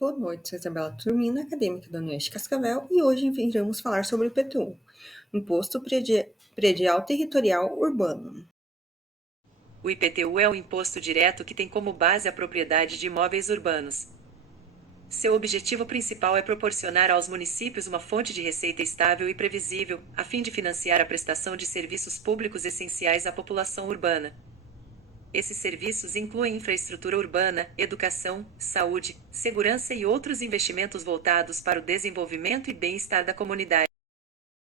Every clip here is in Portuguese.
Boa noite, sou Isabela Turmina, acadêmica da Universidade de Cascavel, e hoje iremos falar sobre o IPTU, Imposto Predial Territorial Urbano. O IPTU é um imposto direto que tem como base a propriedade de imóveis urbanos. Seu objetivo principal é proporcionar aos municípios uma fonte de receita estável e previsível, a fim de financiar a prestação de serviços públicos essenciais à população urbana. Esses serviços incluem infraestrutura urbana, educação, saúde, segurança e outros investimentos voltados para o desenvolvimento e bem-estar da comunidade.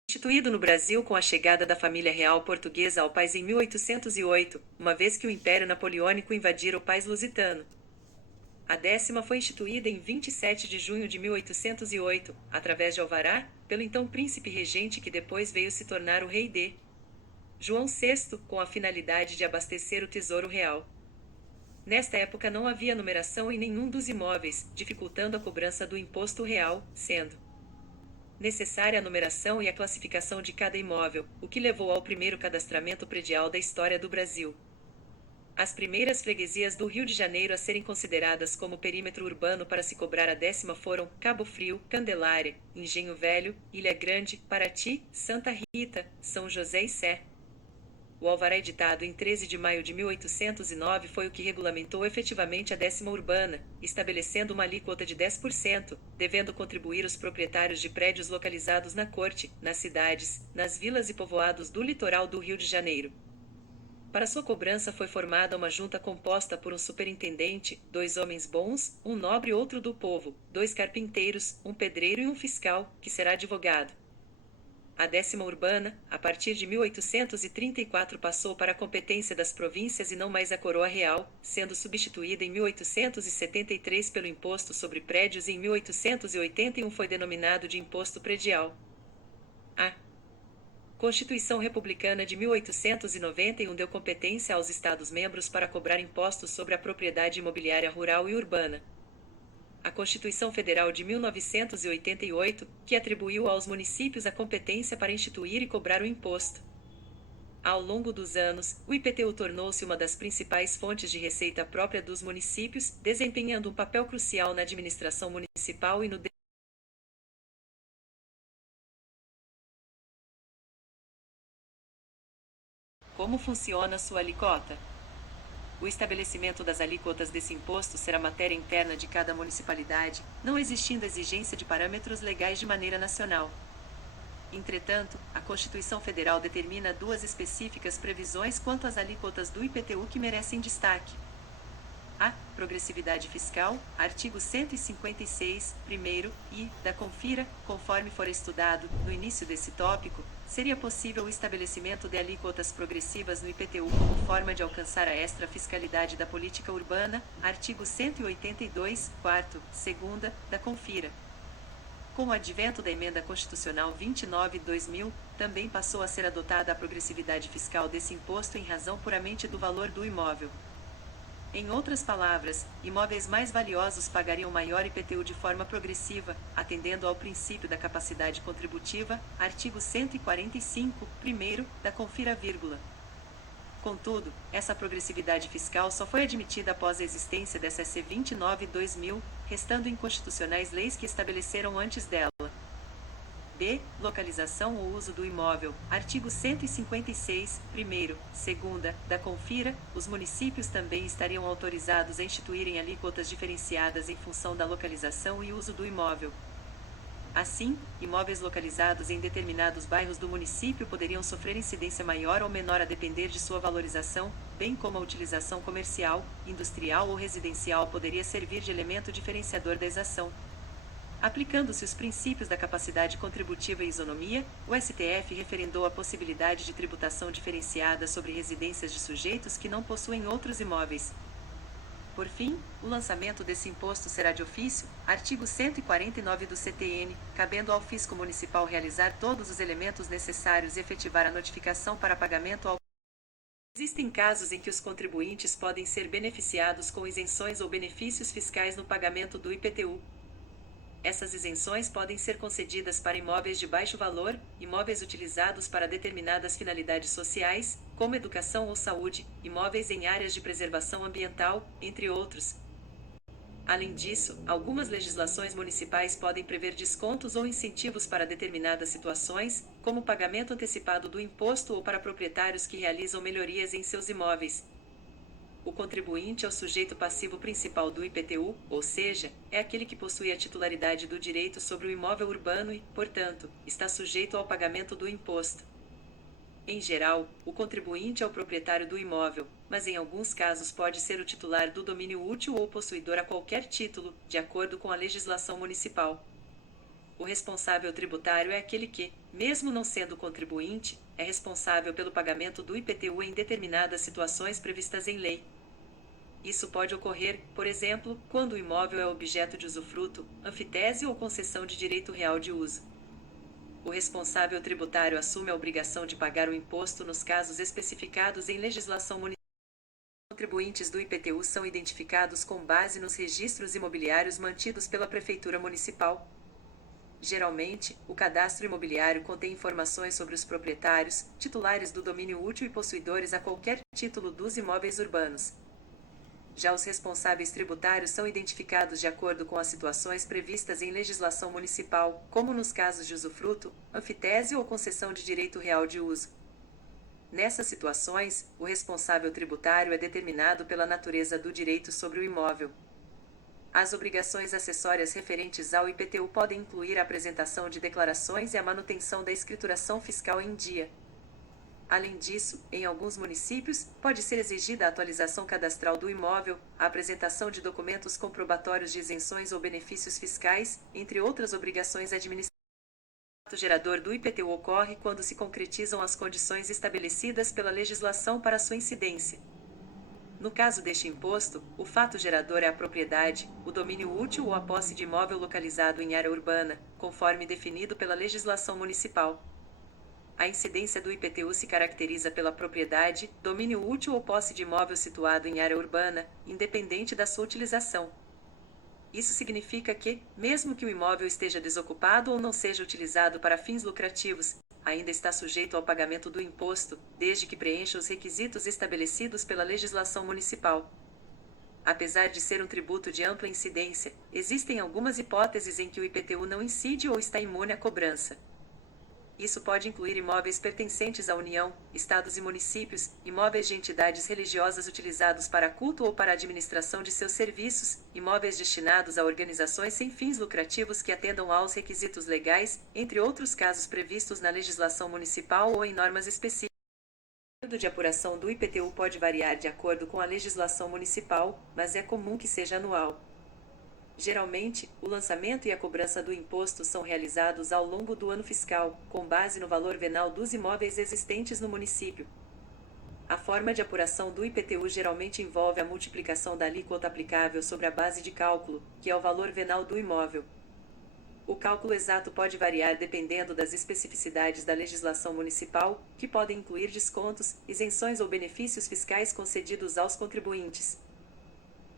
Instituído no Brasil com a chegada da família real portuguesa ao país em 1808, uma vez que o Império Napoleônico invadira o país lusitano. A 10ª foi instituída em 27 de junho de 1808, através de alvará, pelo então príncipe regente que depois veio se tornar o rei D. João VI, com a finalidade de abastecer o tesouro real. Nesta época não havia numeração em nenhum dos imóveis, dificultando a cobrança do imposto real, sendo necessária a numeração e a classificação de cada imóvel, o que levou ao primeiro cadastramento predial da história do Brasil. As primeiras freguesias do Rio de Janeiro a serem consideradas como perímetro urbano para se cobrar a 10ª foram Cabo Frio, Candelária, Engenho Velho, Ilha Grande, Paraty, Santa Rita, São José e Sé. O alvará editado em 13 de maio de 1809 foi o que regulamentou efetivamente a 10ª urbana, estabelecendo uma alíquota de 10%, devendo contribuir os proprietários de prédios localizados na corte, nas cidades, nas vilas e povoados do litoral do Rio de Janeiro. Para sua cobrança foi formada uma junta composta por um superintendente, 2 homens bons, um nobre e outro do povo, 2 carpinteiros, um pedreiro e um fiscal, que será advogado. A 10ª urbana, a partir de 1834 passou para a competência das províncias e não mais a coroa real, sendo substituída em 1873 pelo imposto sobre prédios e em 1881 foi denominado de imposto predial. A Constituição Republicana de 1891 deu competência aos Estados-membros para cobrar impostos sobre a propriedade imobiliária rural e urbana. A Constituição Federal de 1988, que atribuiu aos municípios a competência para instituir e cobrar o imposto. Ao longo dos anos, o IPTU tornou-se uma das principais fontes de receita própria dos municípios, desempenhando um papel crucial na administração municipal e no Como funciona sua alíquota? O estabelecimento das alíquotas desse imposto será matéria interna de cada municipalidade, não existindo exigência de parâmetros legais de maneira nacional. Entretanto, a Constituição Federal determina 2 específicas previsões quanto às alíquotas do IPTU que merecem destaque. A. Progressividade fiscal, artigo 156, primeiro, e, da Confira, conforme for estudado, no início desse tópico, seria possível o estabelecimento de alíquotas progressivas no IPTU como forma de alcançar a extra-fiscalidade da política urbana, artigo 182, quarto, segunda, da Confira. Com o advento da Emenda Constitucional 29/2000, também passou a ser adotada a progressividade fiscal desse imposto em razão puramente do valor do imóvel. Em outras palavras, imóveis mais valiosos pagariam maior IPTU de forma progressiva, atendendo ao princípio da capacidade contributiva, artigo 145, primeiro, da Confira vírgula. Contudo, essa progressividade fiscal só foi admitida após a existência dessa SC 29/2000, restando inconstitucionais leis que estabeleceram antes dela. B. Localização ou uso do imóvel. Artigo 156, primeiro, segunda, da Confira, os municípios também estariam autorizados a instituírem alíquotas diferenciadas em função da localização e uso do imóvel. Assim, imóveis localizados em determinados bairros do município poderiam sofrer incidência maior ou menor a depender de sua valorização, bem como a utilização comercial, industrial ou residencial poderia servir de elemento diferenciador da exação. Aplicando-se os princípios da capacidade contributiva e isonomia, o STF referendou a possibilidade de tributação diferenciada sobre residências de sujeitos que não possuem outros imóveis. Por fim, o lançamento desse imposto será de ofício, artigo 149 do CTN, cabendo ao fisco municipal realizar todos os elementos necessários e efetivar a notificação para pagamento ao. Existem casos em que os contribuintes podem ser beneficiados com isenções ou benefícios fiscais no pagamento do IPTU. Essas isenções podem ser concedidas para imóveis de baixo valor, imóveis utilizados para determinadas finalidades sociais, como educação ou saúde, imóveis em áreas de preservação ambiental, entre outros. Além disso, algumas legislações municipais podem prever descontos ou incentivos para determinadas situações, como pagamento antecipado do imposto ou para proprietários que realizam melhorias em seus imóveis. O contribuinte é o sujeito passivo principal do IPTU, ou seja, é aquele que possui a titularidade do direito sobre o imóvel urbano e, portanto, está sujeito ao pagamento do imposto. Em geral, o contribuinte é o proprietário do imóvel, mas em alguns casos pode ser o titular do domínio útil ou possuidor a qualquer título, de acordo com a legislação municipal. O responsável tributário é aquele que, mesmo não sendo contribuinte, é responsável pelo pagamento do IPTU em determinadas situações previstas em lei. Isso pode ocorrer, por exemplo, quando o imóvel é objeto de usufruto, anfitese ou concessão de direito real de uso. O responsável tributário assume a obrigação de pagar o imposto nos casos especificados em legislação municipal. Os contribuintes do IPTU são identificados com base nos registros imobiliários mantidos pela Prefeitura Municipal. Geralmente, o cadastro imobiliário contém informações sobre os proprietários, titulares do domínio útil e possuidores a qualquer título dos imóveis urbanos. Já os responsáveis tributários são identificados de acordo com as situações previstas em legislação municipal, como nos casos de usufruto, anfitese ou concessão de direito real de uso. Nessas situações, o responsável tributário é determinado pela natureza do direito sobre o imóvel. As obrigações acessórias referentes ao IPTU podem incluir a apresentação de declarações e a manutenção da escrituração fiscal em dia. Além disso, em alguns municípios, pode ser exigida a atualização cadastral do imóvel, a apresentação de documentos comprobatórios de isenções ou benefícios fiscais, entre outras obrigações administrativas. O fato gerador do IPTU ocorre quando se concretizam as condições estabelecidas pela legislação para sua incidência. No caso deste imposto, o fato gerador é a propriedade, o domínio útil ou a posse de imóvel localizado em área urbana, conforme definido pela legislação municipal. A incidência do IPTU se caracteriza pela propriedade, domínio útil ou posse de imóvel situado em área urbana, independente da sua utilização. Isso significa que, mesmo que o imóvel esteja desocupado ou não seja utilizado para fins lucrativos, ainda está sujeito ao pagamento do imposto, desde que preencha os requisitos estabelecidos pela legislação municipal. Apesar de ser um tributo de ampla incidência, existem algumas hipóteses em que o IPTU não incide ou está imune à cobrança. Isso pode incluir imóveis pertencentes à União, estados e municípios, imóveis de entidades religiosas utilizados para culto ou para a administração de seus serviços, imóveis destinados a organizações sem fins lucrativos que atendam aos requisitos legais, entre outros casos previstos na legislação municipal ou em normas específicas. O período de apuração do IPTU pode variar de acordo com a legislação municipal, mas é comum que seja anual. Geralmente, o lançamento e a cobrança do imposto são realizados ao longo do ano fiscal, com base no valor venal dos imóveis existentes no município. A forma de apuração do IPTU geralmente envolve a multiplicação da alíquota aplicável sobre a base de cálculo, que é o valor venal do imóvel. O cálculo exato pode variar dependendo das especificidades da legislação municipal, que podem incluir descontos, isenções ou benefícios fiscais concedidos aos contribuintes.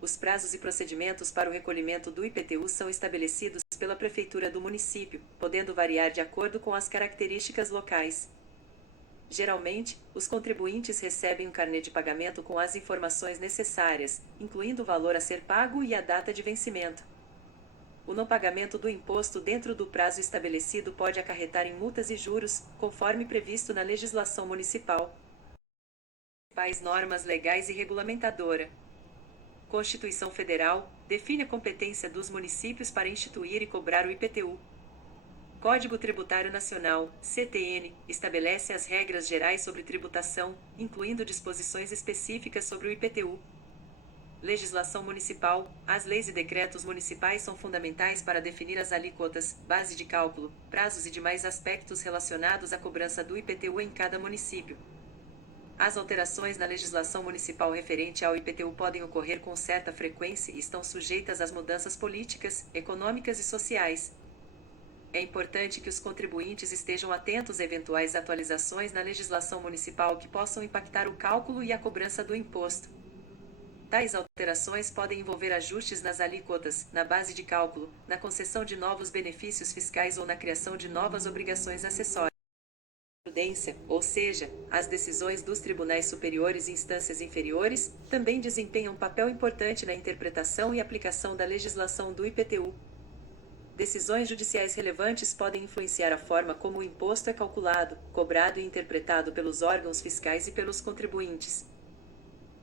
Os prazos e procedimentos para o recolhimento do IPTU são estabelecidos pela Prefeitura do município, podendo variar de acordo com as características locais. Geralmente, os contribuintes recebem um carnê de pagamento com as informações necessárias, incluindo o valor a ser pago e a data de vencimento. O não pagamento do imposto dentro do prazo estabelecido pode acarretar em multas e juros, conforme previsto na legislação municipal. Principais normas legais e regulamentadora. Constituição Federal define a competência dos municípios para instituir e cobrar o IPTU. Código Tributário Nacional, CTN, estabelece as regras gerais sobre tributação, incluindo disposições específicas sobre o IPTU. Legislação Municipal. As leis e decretos municipais são fundamentais para definir as alíquotas, base de cálculo, prazos e demais aspectos relacionados à cobrança do IPTU em cada município. As alterações na legislação municipal referente ao IPTU podem ocorrer com certa frequência e estão sujeitas às mudanças políticas, econômicas e sociais. É importante que os contribuintes estejam atentos a eventuais atualizações na legislação municipal que possam impactar o cálculo e a cobrança do imposto. Tais alterações podem envolver ajustes nas alíquotas, na base de cálculo, na concessão de novos benefícios fiscais ou na criação de novas obrigações acessórias. jurisprudência, ou seja, as decisões dos tribunais superiores e instâncias inferiores, também desempenham um papel importante na interpretação e aplicação da legislação do IPTU. Decisões judiciais relevantes podem influenciar a forma como o imposto é calculado, cobrado e interpretado pelos órgãos fiscais e pelos contribuintes.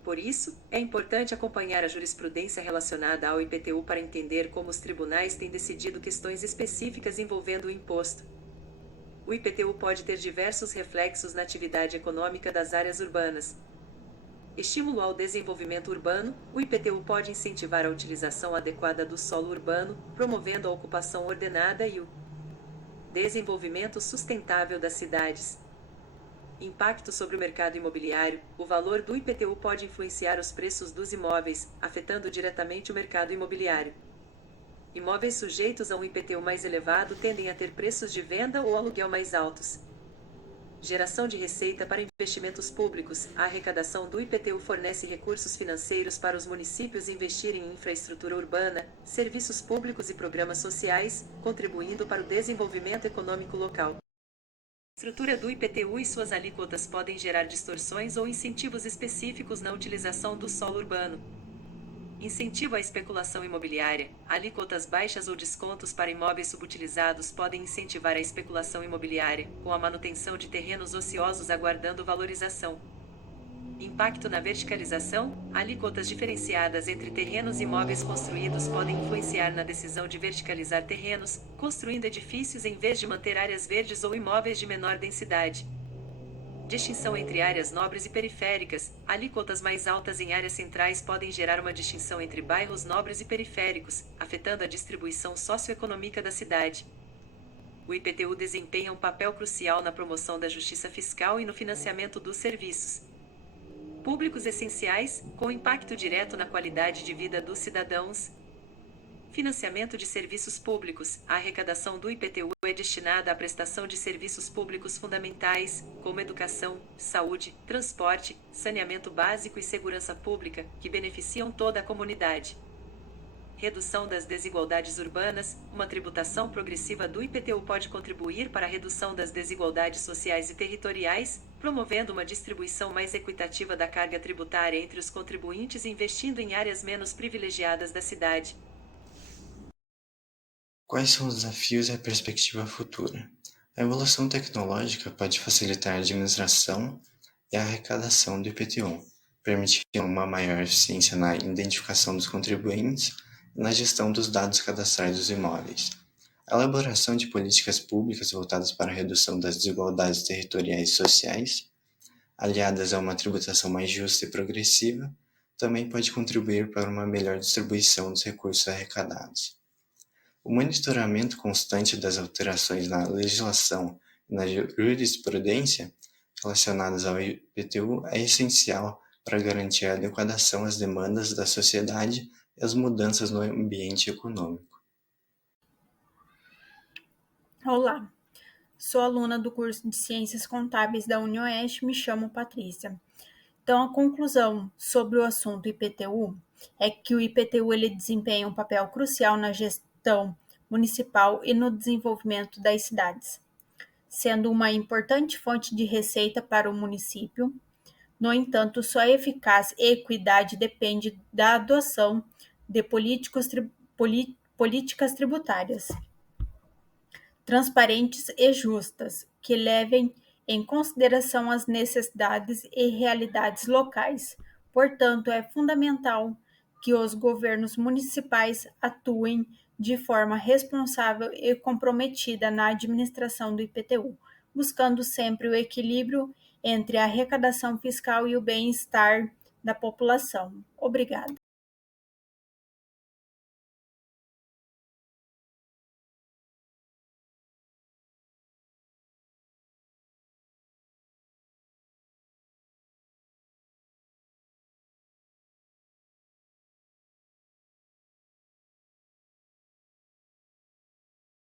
Por isso, é importante acompanhar a jurisprudência relacionada ao IPTU para entender como os tribunais têm decidido questões específicas envolvendo o imposto. O IPTU pode ter diversos reflexos na atividade econômica das áreas urbanas. Estímulo ao desenvolvimento urbano, o IPTU pode incentivar a utilização adequada do solo urbano, promovendo a ocupação ordenada e o desenvolvimento sustentável das cidades. Impacto sobre o mercado imobiliário, o valor do IPTU pode influenciar os preços dos imóveis, afetando diretamente o mercado imobiliário. Imóveis sujeitos a um IPTU mais elevado tendem a ter preços de venda ou aluguel mais altos. Geração de receita para investimentos públicos. A arrecadação do IPTU fornece recursos financeiros para os municípios investirem em infraestrutura urbana, serviços públicos e programas sociais, contribuindo para o desenvolvimento econômico local. A estrutura do IPTU e suas alíquotas podem gerar distorções ou incentivos específicos na utilização do solo urbano. Incentivo à especulação imobiliária. Alíquotas baixas ou descontos para imóveis subutilizados podem incentivar a especulação imobiliária, com a manutenção de terrenos ociosos aguardando valorização. Impacto na verticalização. Alíquotas diferenciadas entre terrenos e imóveis construídos podem influenciar na decisão de verticalizar terrenos, construindo edifícios em vez de manter áreas verdes ou imóveis de menor densidade. Distinção entre áreas nobres e periféricas. Alíquotas mais altas em áreas centrais podem gerar uma distinção entre bairros nobres e periféricos, afetando a distribuição socioeconômica da cidade. O IPTU desempenha um papel crucial na promoção da justiça fiscal e no financiamento dos serviços públicos essenciais, com impacto direto na qualidade de vida dos cidadãos. Financiamento de serviços públicos. A arrecadação do IPTU é destinada à prestação de serviços públicos fundamentais, como educação, saúde, transporte, saneamento básico e segurança pública, que beneficiam toda a comunidade. Redução das desigualdades urbanas. Uma tributação progressiva do IPTU pode contribuir para a redução das desigualdades sociais e territoriais, promovendo uma distribuição mais equitativa da carga tributária entre os contribuintes e investindo em áreas menos privilegiadas da cidade. Quais são os desafios e a perspectiva futura? A evolução tecnológica pode facilitar a administração e a arrecadação do IPTU, permitindo uma maior eficiência na identificação dos contribuintes e na gestão dos dados cadastrais dos imóveis. A elaboração de políticas públicas voltadas para a redução das desigualdades territoriais e sociais, aliadas a uma tributação mais justa e progressiva, também pode contribuir para uma melhor distribuição dos recursos arrecadados. O monitoramento constante das alterações na legislação e na jurisprudência relacionadas ao IPTU é essencial para garantir a adequação às demandas da sociedade e às mudanças no ambiente econômico. Olá, sou aluna do curso de Ciências Contábeis da UniOeste, me chamo Patrícia. Então, a conclusão sobre o assunto IPTU é que o IPTU ele desempenha um papel crucial na gestão municipal e no desenvolvimento das cidades, sendo uma importante fonte de receita para o município. No entanto, sua eficácia e equidade depende da adoção de políticas tributárias transparentes e justas, que levem em consideração as necessidades e realidades locais. Portanto, é fundamental que os governos municipais atuem de forma responsável e comprometida na administração do IPTU, buscando sempre o equilíbrio entre a arrecadação fiscal e o bem-estar da população. Obrigada.